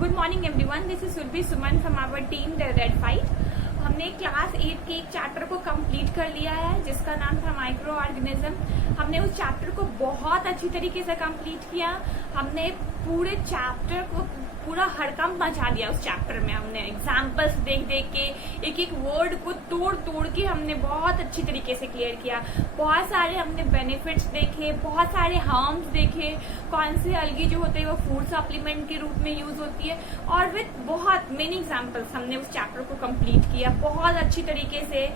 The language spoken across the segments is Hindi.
Good morning everyone, this is Surabhi Suman from our team the red fight. हमने क्लास 8 के एक चैप्टर को कंप्लीट कर लिया है जिसका नाम था माइक्रो ऑर्गेनिज्म। हमने उस चैप्टर को बहुत अच्छी तरीके से कंप्लीट किया। हमने पूरे चैप्टर को पूरा हड़कंप मचा दिया। उस चैप्टर में हमने एग्जाम्पल्स देख देख के एक एक वर्ड को तोड़ तोड़ के हमने बहुत अच्छी तरीके से क्लियर किया। बहुत सारे हमने बेनिफिट्स देखे, बहुत सारे हार्म्स देखे, कौन से अलगी जो होते हैं वो फूड सप्लीमेंट के रूप में यूज होती है, और विद बहुत मेनी एग्जाम्पल्स हमने उस चैप्टर को कंप्लीट किया बहुत अच्छी तरीके से।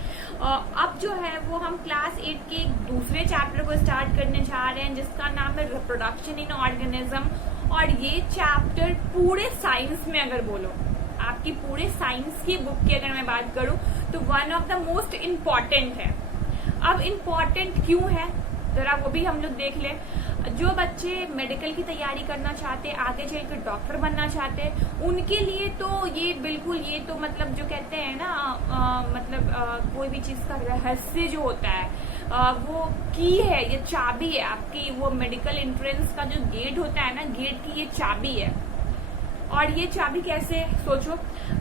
अब जो है वो हम क्लास 8 के एक दूसरे चैप्टर को स्टार्ट करने जा रहे हैं जिसका नाम है रिप्रोडक्शन इन ऑर्गेनिज्म। और ये चैप्टर पूरे साइंस में, अगर बोलो आपकी पूरे साइंस की बुक की अगर मैं बात करूं तो one of the most important है। अब इम्पॉर्टेंट क्यों है जरा वो भी हम लोग देख ले। जो बच्चे मेडिकल की तैयारी करना चाहते हैं, आगे चलकर डॉक्टर बनना चाहते हैं, उनके लिए तो ये बिल्कुल, ये तो मतलब जो कहते हैं ना कोई भी चीज का रहस्य जो होता है वो की है, ये चाबी है आपकी। वो मेडिकल एंट्रेंस का जो गेट होता है ना, गेट की ये चाबी है। और ये चाबी कैसे, सोचो,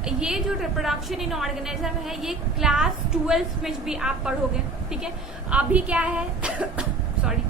ये जो रिप्रोडक्शन इन ऑर्गेनिज्म है ये क्लास 12 में भी आप पढ़ोगे, ठीक है। अभी क्या है सॉरी,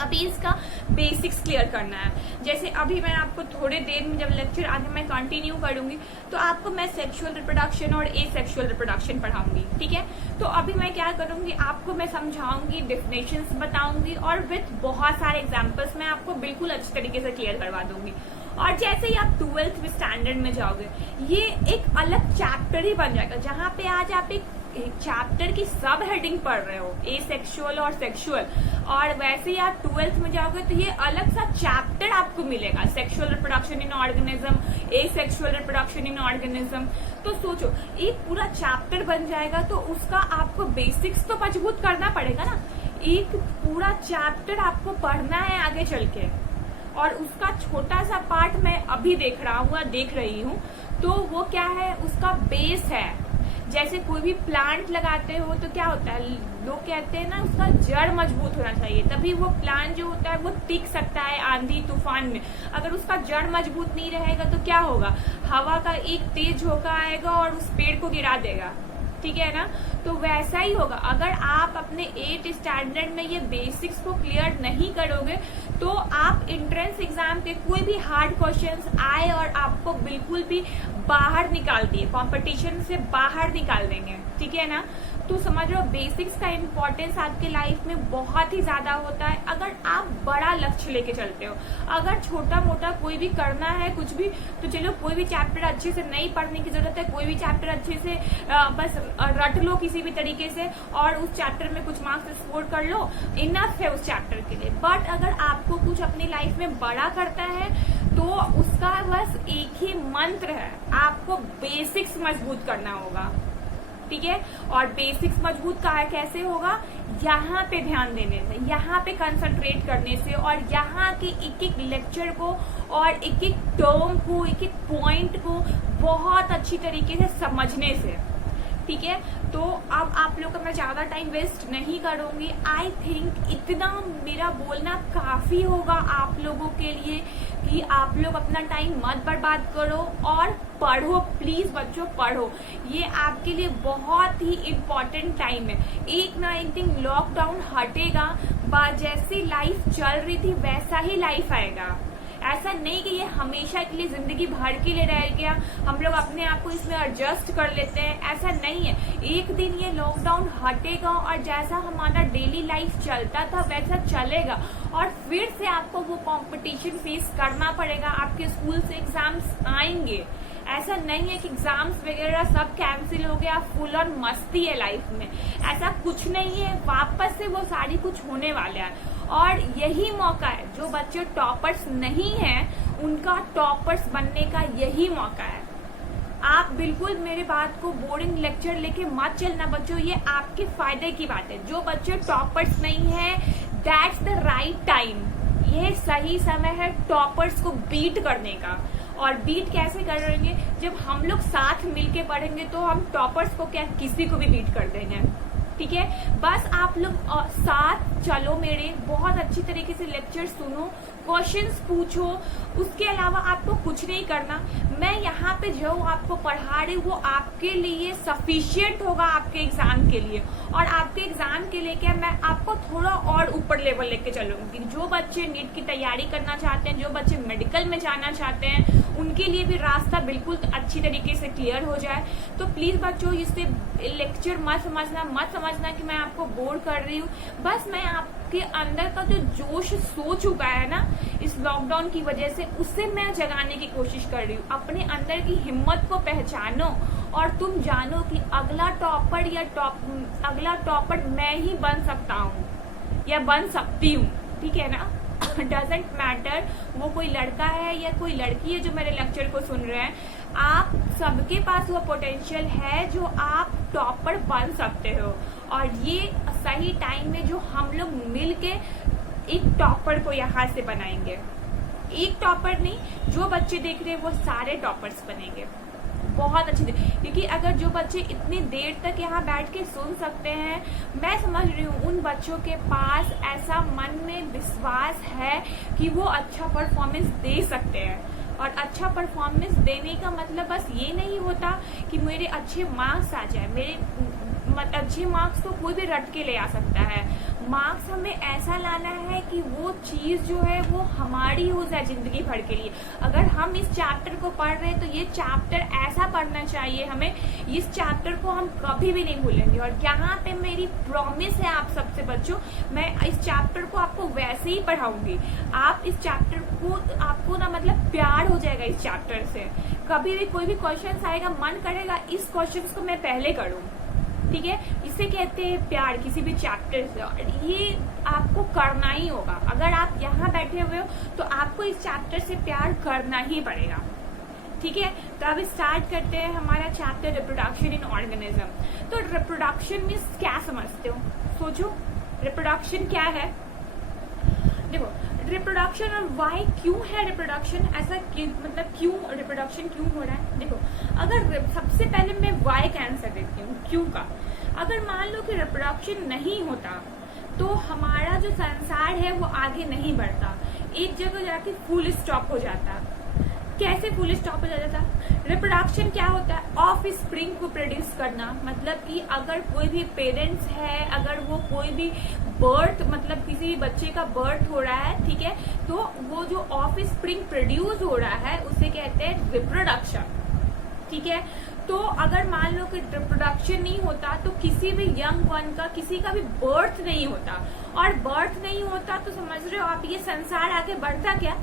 अभी इसका बेसिक्स क्लियर करना है। जैसे अभी मैं आपको थोड़े देर में जब लेक्चर आगे मैं कंटिन्यू करूंगी तो आपको मैं सेक्सुअल रिप्रोडक्शन और एसेक्सुअल रिप्रोडक्शन पढ़ाऊंगी, ठीक है। तो अभी मैं क्या करूंगी, आपको मैं समझाऊंगी, डेफिनेशंस बताऊंगी और विथ बहुत सारे एग्जांपल्स मैं आपको बिल्कुल अच्छी तरीके से क्लियर करवा दूंगी। और जैसे ही आप 12th स्टैंडर्ड में जाओगे ये एक अलग चैप्टर ही बन जाएगा, जहां पे आज आप एक चैप्टर की सब हेडिंग पढ़ रहे हो, एसेक्सुअल और सेक्सुअल, और वैसे ही आप 12th में जाओगे तो ये अलग सा चैप्टर आपको मिलेगा, sexual reproduction in organism, asexual reproduction in organism. तो सोचो एक पूरा चैप्टर बन जाएगा तो उसका आपको बेसिक्स तो मजबूत करना पड़ेगा ना। एक पूरा चैप्टर आपको पढ़ना है आगे चल के, और उसका छोटा सा पार्ट मैं अभी देख रही हूँ तो वो क्या है, उसका बेस है। जैसे कोई भी प्लांट लगाते हो तो क्या होता है, लोग कहते हैं ना उसका जड़ मजबूत होना चाहिए, तभी वो प्लांट जो होता है वो टिक सकता है आंधी तूफान में। अगर उसका जड़ मजबूत नहीं रहेगा तो क्या होगा, हवा का एक तेज झोंका आएगा और उस पेड़ को गिरा देगा, ठीक है ना। तो वैसा ही होगा, अगर आप अपने 8th स्टैंडर्ड में ये बेसिक्स को क्लियर नहीं करोगे तो आप एंट्रेंस एग्जाम के कोई भी हार्ड क्वेश्चंस आए और आपको बिल्कुल भी बाहर निकाल दिए, कंपटीशन से बाहर निकाल देंगे, ठीक है ना। तो समझ लो बेसिक्स का इम्पोर्टेंस आपके लाइफ में बहुत ही ज्यादा होता है अगर आप बड़ा लक्ष्य लेके चलते हो। अगर छोटा मोटा कोई भी करना है कुछ भी, तो चलो कोई भी चैप्टर अच्छे से नहीं पढ़ने की जरूरत है, कोई भी चैप्टर अच्छे से बस रट लो किसी भी तरीके से और उस चैप्टर में कुछ मार्क्स स्कोर कर लो, इनफ है उस चैप्टर के लिए। बट अगर आपको कुछ अपनी लाइफ में बड़ा करता है तो उसका बस एक ही मंत्र है, आपको बेसिक्स मजबूत करना होगा, ठीक है। और बेसिक्स मजबूत कैसे होगा, यहाँ पे ध्यान देने से, यहाँ पे कंसंट्रेट करने से, और यहाँ के एक एक लेक्चर को और एक एक टर्म को, एक एक पॉइंट को बहुत अच्छी तरीके से समझने से, ठीक है। तो अब आप लोग का मैं ज्यादा टाइम वेस्ट नहीं करूंगी। आई थिंक इतना मेरा बोलना काफी होगा आप लोगों के लिए कि आप लोग अपना टाइम मत बर्बाद करो और पढ़ो, प्लीज बच्चों पढ़ो। ये आपके लिए बहुत ही इम्पोर्टेंट टाइम है। एक ना एक दिन लॉकडाउन हटेगा, जैसी लाइफ चल रही थी वैसा ही लाइफ आएगा। ऐसा नहीं कि ये हमेशा के लिए जिंदगी भर के लिए रह गया, हम लोग अपने आप को इसमें एडजस्ट कर लेते हैं, ऐसा नहीं है। एक दिन ये लॉकडाउन हटेगा और जैसा हमारा डेली लाइफ चलता था वैसा चलेगा, और फिर से आपको वो कंपटीशन फेस करना पड़ेगा। आपके स्कूल से एग्जाम्स आएंगे, ऐसा नहीं है कि एग्जाम्स वगैरह सब कैंसिल हो गया, फुल ऑन मस्ती है लाइफ में, ऐसा कुछ नहीं है। वापस से वो सारी कुछ होने वाला है और यही मौका है। जो बच्चे टॉपर्स नहीं हैं उनका टॉपर्स बनने का यही मौका है। आप बिल्कुल मेरे बात को बोरिंग लेक्चर लेके मत चलना बच्चों, ये आपके फायदे की बात है। जो बच्चे टॉपर्स नहीं है, दैट्स द राइट टाइम, ये सही समय है टॉपर्स को बीट करने का। और बीट कैसे करेंगे, जब हम लोग साथ मिलके पढ़ेंगे तो हम टॉपर्स को क्या किसी को भी बीट कर देंगे, ठीक है। बस आप लोग साथ चलो मेरे, बहुत अच्छी तरीके से लेक्चर सुनो, क्वेश्चंस पूछो, उसके अलावा आपको कुछ नहीं करना। मैं यहाँ पे जो आपको पढ़ा रही हूँ वो आपके लिए सफिशिएंट होगा आपके एग्जाम के लिए, और आपके एग्जाम के लिए क्या मैं आपको थोड़ा और ऊपर लेवल लेके चलूंगी। जो बच्चे नीट की तैयारी करना चाहते हैं, जो बच्चे मेडिकल में जाना चाहते हैं, उनके लिए भी रास्ता बिल्कुल अच्छी तरीके से क्लियर हो जाए। तो प्लीज बच्चों इससे लेक्चर मत समझना कि मैं आपको बोर कर रही हूँ। बस मैं आपके अंदर का जो जोश सो चुका है ना इस लॉकडाउन की वजह से, उससे मैं जगाने की कोशिश कर रही हूँ। अपने अंदर की हिम्मत को पहचानो और तुम जानो कि अगला टॉपर मैं ही बन सकता हूँ या बन सकती हूँ, ठीक है ना। डजेंट मैटर वो कोई लड़का है या कोई लड़की है जो मेरे लेक्चर को सुन रहे हैं, आप सबके पास वो पोटेंशियल है जो आप टॉपर बन सकते हो। और ये सही टाइम में जो हम लोग मिलके एक टॉपर को यहाँ से बनाएंगे। एक टॉपर नहीं, जो बच्चे देख रहे हैं वो सारे टॉपर्स बनेंगे। बहुत अच्छी, क्योंकि अगर जो बच्चे इतनी देर तक यहाँ बैठ के सुन सकते हैं, मैं समझ रही हूँ उन बच्चों के पास ऐसा मन में विश्वास है कि वो अच्छा परफॉर्मेंस दे सकते हैं। और अच्छा परफॉर्मेंस देने का मतलब बस ये नहीं होता कि मेरे अच्छे मार्क्स आ जाए। मेरे अच्छे मार्क्स तो कोई भी रट के ले आ सकता है। मार्क्स हमें ऐसा लाना है कि वो चीज जो है वो हमारी हो जाए जिंदगी भर के लिए। अगर हम इस चैप्टर को पढ़ रहे हैं तो ये चैप्टर ऐसा पढ़ना चाहिए हमें, इस चैप्टर को हम कभी भी नहीं भूलेंगे। और यहाँ पे मेरी प्रॉमिस है आप सबसे बच्चों, मैं इस चैप्टर को आपको वैसे ही पढ़ाऊंगी। आप इस चैप्टर को, आपको ना मतलब प्यार हो जाएगा इस चैप्टर से। कभी भी कोई भी क्वेश्चन आएगा, मन करेगा इस क्वेश्चन को मैं पहले करूँ, ठीक है। इसे कहते हैं प्यार किसी भी चैप्टर से, और ये आपको करना ही होगा। अगर आप यहाँ बैठे हुए हो तो आपको इस चैप्टर से प्यार करना ही पड़ेगा, ठीक है। तो अब स्टार्ट करते हैं हमारा चैप्टर रिप्रोडक्शन इन ऑर्गेनिज्म। तो रिप्रोडक्शन मीन्स क्या समझते हो, सोचो रिप्रोडक्शन क्या है। देखो रिप्रोडक्शन और वाई क्यों है रिप्रोडक्शन, ऐसा मतलब क्यों रिप्रोडक्शन क्यों हो रहा है। देखो अगर सबसे पहले मैं वाई का आंसर देती हूँ क्यों का। अगर मान लो कि रिप्रोडक्शन नहीं होता तो हमारा जो संसार है वो आगे नहीं बढ़ता, एक जगह जाके फुल स्टॉप हो जाता। कैसे फुल स्टॉप हो जाता था। रिप्रोडक्शन क्या होता है, ऑफ स्प्रिंग को प्रोड्यूस करना। मतलब कि अगर कोई भी पेरेंट्स है, अगर वो कोई भी बर्थ मतलब किसी भी बच्चे का बर्थ हो रहा है, ठीक है, तो वो जो ऑफ स्प्रिंग प्रोड्यूस हो रहा है उसे कहते हैं रिप्रोडक्शन, ठीक है। तो अगर मान लो कि रिप्रोडक्शन नहीं होता तो किसी भी यंग वन का किसी का भी बर्थ नहीं होता, और बर्थ नहीं होता तो समझ रहे हो आप ये संसार आगे बढ़ता क्या,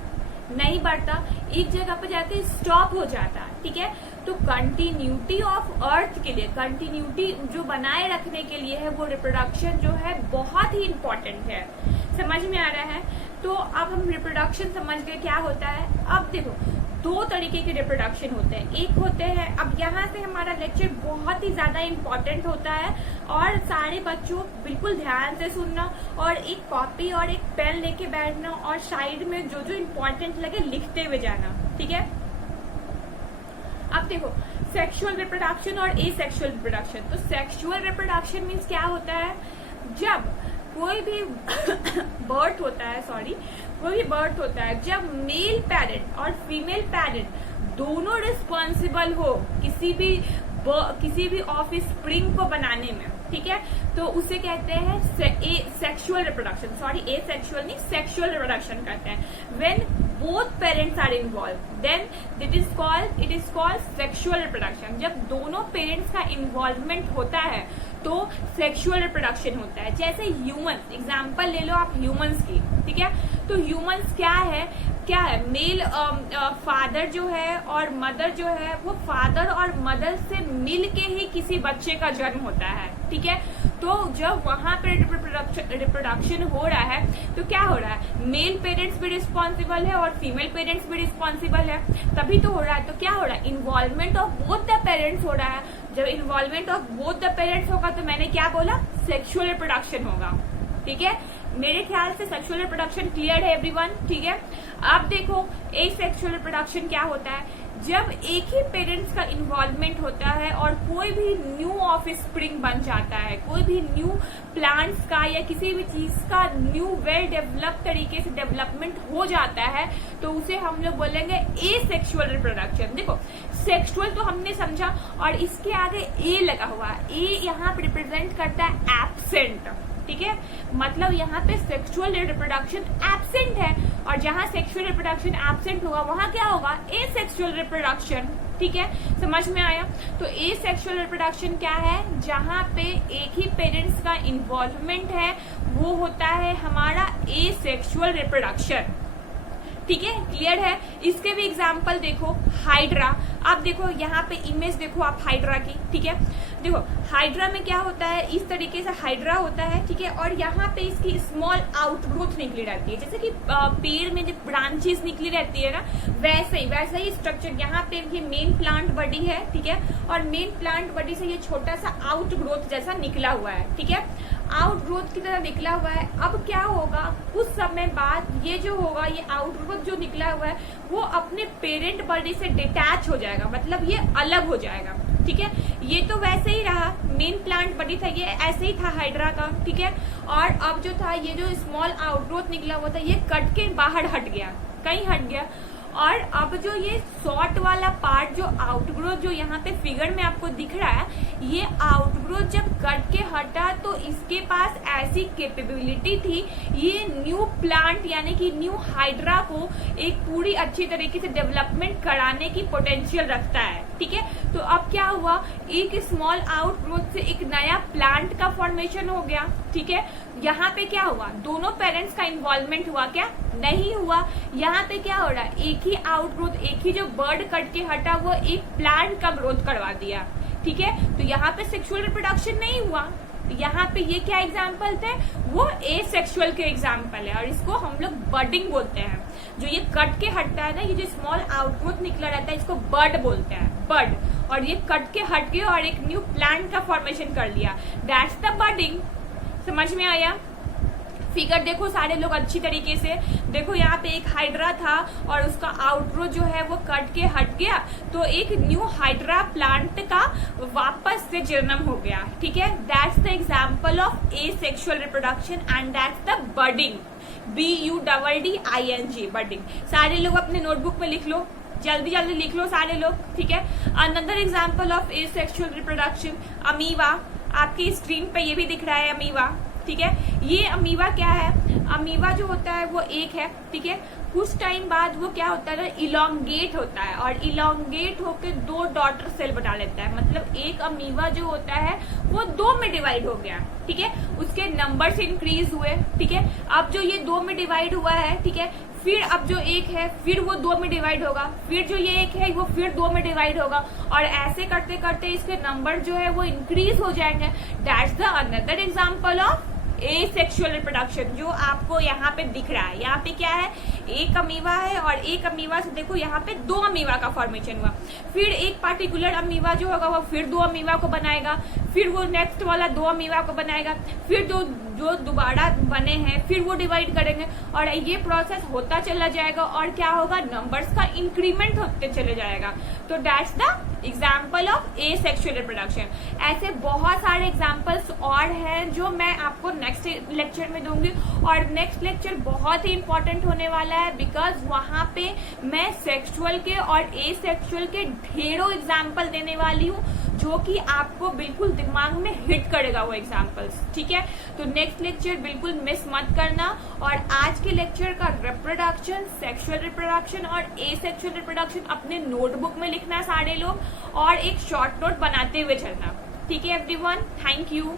नहीं बढ़ता, एक जगह पे जाके स्टॉप हो जाता, ठीक है। तो कंटिन्यूटी ऑफ अर्थ के लिए, कंटिन्यूटी जो बनाए रखने के लिए है वो रिप्रोडक्शन जो है बहुत ही इम्पोर्टेंट है। समझ में आ रहा है। तो अब हम रिप्रोडक्शन समझ गए क्या होता है। अब देखो दो तरीके के रिप्रोडक्शन होते हैं। एक होते हैं, अब यहाँ से हमारा लेक्चर बहुत ही ज्यादा इम्पोर्टेंट होता है और सारे बच्चों बिल्कुल ध्यान से सुनना और एक कॉपी और एक पेन लेके बैठना और साइड में जो जो इम्पोर्टेंट लगे लिखते हुए जाना, ठीक है। अब देखो सेक्सुअल रिप्रोडक्शन और एसेक्सुअल रिप्रोडक्शन। तो सेक्सुअल रिप्रोडक्शन मीन्स क्या होता है, जब कोई भी बर्थ होता है, जब मेल पेरेंट और फीमेल पेरेंट दोनों रिस्पॉन्सिबल हो किसी भी ऑफ स्प्रिंग को बनाने में, ठीक है, तो उसे कहते हैं सेक्सुअल रिप्रोडक्शन। सॉरी एसेक्सुअल नहीं, सेक्सुअल रिप्रोडक्शन कहते हैं। When both parents are involve then it is called sexual reproduction. जब दोनों पेरेंट्स का इन्वॉल्वमेंट होता है तो सेक्सुअल रिप्रोडक्शन होता है। जैसे ह्यूमंस, एग्जांपल ले लो आप ह्यूमंस की, ठीक है। तो ह्यूमंस क्या है मेल फादर जो है और मदर जो है वो फादर और मदर से मिल के ही किसी बच्चे का जन्म होता है, ठीक है। तो जब वहां पर रिप्रोडक्शन हो रहा है तो क्या हो रहा है, मेल पेरेंट्स भी रिस्पॉन्सिबल है और फीमेल पेरेंट्स भी रिस्पॉन्सिबल है, तभी तो हो रहा है। तो क्या हो रहा है, involvement of both the parents हो रहा है। जब involvement of both the parents होगा तो मैंने क्या बोला, सेक्सुअल रिप्रोडक्शन होगा, ठीक है। मेरे ख्याल से सेक्सुअल रिप्रोडक्शन क्लियर है एवरीवन, ठीक है। अब देखो एसेक्सुअल रिप्रोडक्शन क्या होता है, जब एक ही पेरेंट्स का इन्वॉल्वमेंट होता है और कोई भी न्यू ऑफ स्प्रिंग बन जाता है, कोई भी न्यू प्लांट्स का या किसी भी चीज का न्यू वेल डेवलप तरीके से डेवलपमेंट हो जाता है, तो उसे हम लोग बोलेंगे एसेक्सुअल रिप्रोडक्शन। देखो सेक्सुअल तो हमने समझा, और इसके आगे ए लगा हुआ है, ए यहाँ रिप्रेजेंट करता है एब्सेंट, ठीक है, मतलब यहाँ पे सेक्सुअल रिप्रोडक्शन एब्सेंट है, और जहाँ सेक्सुअल रिप्रोडक्शन एब्सेंट होगा वहाँ क्या होगा, एसेक्सुअल रिप्रोडक्शन। ठीक है, समझ में आया। तो एसेक्सुअल रिप्रोडक्शन क्या है, जहाँ पे एक ही पेरेंट्स का इन्वॉल्वमेंट है, वो होता है हमारा एसेक्सुअल रिप्रोडक्शन। ठीक है, क्लियर है। इसके भी एग्जाम्पल देखो, हाइड्रा। आप देखो यहाँ पे इमेज देखो आप हाइड्रा की, ठीक है। देखो हाइड्रा में क्या होता है, इस तरीके से हाइड्रा होता है, ठीक है, और यहाँ पे इसकी स्मॉल आउटग्रोथ निकली रहती है, जैसे कि पेड़ में जो ब्रांचेस निकली रहती है ना, वैसा ही स्ट्रक्चर यहाँ पे ये मेन प्लांट बॉडी है, ठीक है, और मेन प्लांट बॉडी से ये छोटा सा आउटग्रोथ जैसा निकला हुआ है, ठीक है, आउटग्रोथ की तरह निकला हुआ है। अब क्या होगा, कुछ समय बाद ये जो होगा, ये आउटग्रोथ जो निकला हुआ है वो अपने पेरेंट बॉडी से डिटैच हो जाएगा, मतलब ये अलग हो जाएगा। ठीक है, ये तो वैसे ही रहा, मेन प्लांट बॉडी था, ये ऐसे ही था हाइड्रा का, ठीक है, और अब जो था ये जो स्मॉल आउटग्रोथ निकला हुआ था ये कट के बाहर हट गया, कहीं हट गया, और अब जो ये शॉर्ट वाला पार्ट जो आउटग्रोथ जो यहाँ पे फिगर में आपको दिख रहा है, ये आउटग्रोथ जब कट के हटा तो इसके पास ऐसी कैपेबिलिटी थी, ये न्यू प्लांट यानी कि न्यू हाइड्रा को एक पूरी अच्छी तरीके से डेवलपमेंट कराने की पोटेंशियल रखता है। ठीक है, तो अब क्या हुआ, एक स्मॉल आउटग्रोथ से एक नया प्लांट का फॉर्मेशन हो गया। ठीक है, यहाँ पे क्या हुआ, दोनों पेरेंट्स का इन्वॉल्वमेंट हुआ क्या, नहीं हुआ। यहाँ पे क्या हो रहा है, एक ही आउटग्रोथ, एक ही जो बर्ड कट के हटा हुआ एक प्लांट का ग्रोथ करवा दिया। ठीक है, तो यहाँ पे सेक्सुअल रिप्रोडक्शन नहीं हुआ, यहाँ पे ये क्या एग्जाम्पल थे, वो एसेक्सुअल के एग्जाम्पल है, और इसको हम लोग बर्डिंग बोलते हैं। जो ये कट के हटता है ना, ये जो स्मॉल आउटग्रोथ निकला रहता है, इसको बर्ड बोलते हैं, बर्ड, और ये कट के हट गया और एक न्यू प्लांट का फॉर्मेशन कर लिया, दैट्स द बर्डिंग। समझ में आया। फिगर देखो सारे लोग अच्छी तरीके से देखो, यहाँ पे एक हाइड्रा था और उसका आउटग्रोथ जो है वो कट के हट गया, तो एक न्यू हाइड्रा प्लांट का वापस से जन्म हो गया। ठीक है, that's the example of asexual reproduction and that's the बर्डिंग, BUDDING, बर्डिंग। सारे लोग अपने नोटबुक में लिख लो, जल्दी जल्दी लिख लो सारे लोग। ठीक है, another example of asexual reproduction, amoeba. आपकी स्क्रीन पे ये भी दिख रहा है अमीबा। ठीक है, ये अमीबा क्या है, अमीबा जो होता है वो एक है। ठीक है, कुछ टाइम बाद वो क्या होता है, इलोंगेट होता है, और इलोंगेट होकर 2 डॉटर सेल बना लेता है, मतलब एक अमीबा जो होता है वो 2 में डिवाइड हो गया। ठीक है, उसके नंबर्स इंक्रीज हुए। ठीक है, अब जो ये 2 में डिवाइड हुआ है, ठीक है, फिर अब जो एक है फिर वो 2 में डिवाइड होगा, फिर जो ये एक है वो फिर 2 में डिवाइड होगा, और ऐसे करते करते इसके नंबर जो है वो इंक्रीज हो जाएंगे। That's the another example of asexual reproduction, जो आपको यहाँ पे दिख रहा है। यहाँ पे क्या है, एक अमीबा है, और एक अमीबा से देखो यहाँ पे 2 अमीबा का फॉर्मेशन हुआ, फिर एक पार्टिकुलर अमीबा जो होगा वो फिर 2 अमीबा को बनाएगा, फिर वो नेक्स्ट वाला 2 अमीबा को बनाएगा, फिर जो दोबारा बने हैं फिर वो डिवाइड करेंगे, और ये प्रोसेस होता चला जाएगा, और क्या होगा, नंबर्स का इंक्रीमेंट होते चले जाएगा। तो that's the example of asexual reproduction. ऐसे बहुत सारे एग्जाम्पल्स और हैं जो मैं आपको नेक्स्ट लेक्चर में दूंगी, और नेक्स्ट लेक्चर बहुत ही इंपॉर्टेंट होने वाला है, बिकॉज वहां पे मैं सेक्सुअल के और एसेक्सुअल के ढेरों एग्जाम्पल देने वाली हूँ, जो कि आपको बिल्कुल दिमाग में हिट करेगा वो एग्जाम्पल्स। ठीक है, तो नेक्स्ट लेक्चर बिल्कुल मिस मत करना, और आज के लेक्चर का रिप्रोडक्शन, सेक्सुअल रिप्रोडक्शन और एसेक्सुअल रिप्रोडक्शन अपने नोटबुक में लिखना सारे लोग, और एक शॉर्ट नोट बनाते हुए चलना। ठीक है एवरीवन, थैंक यू।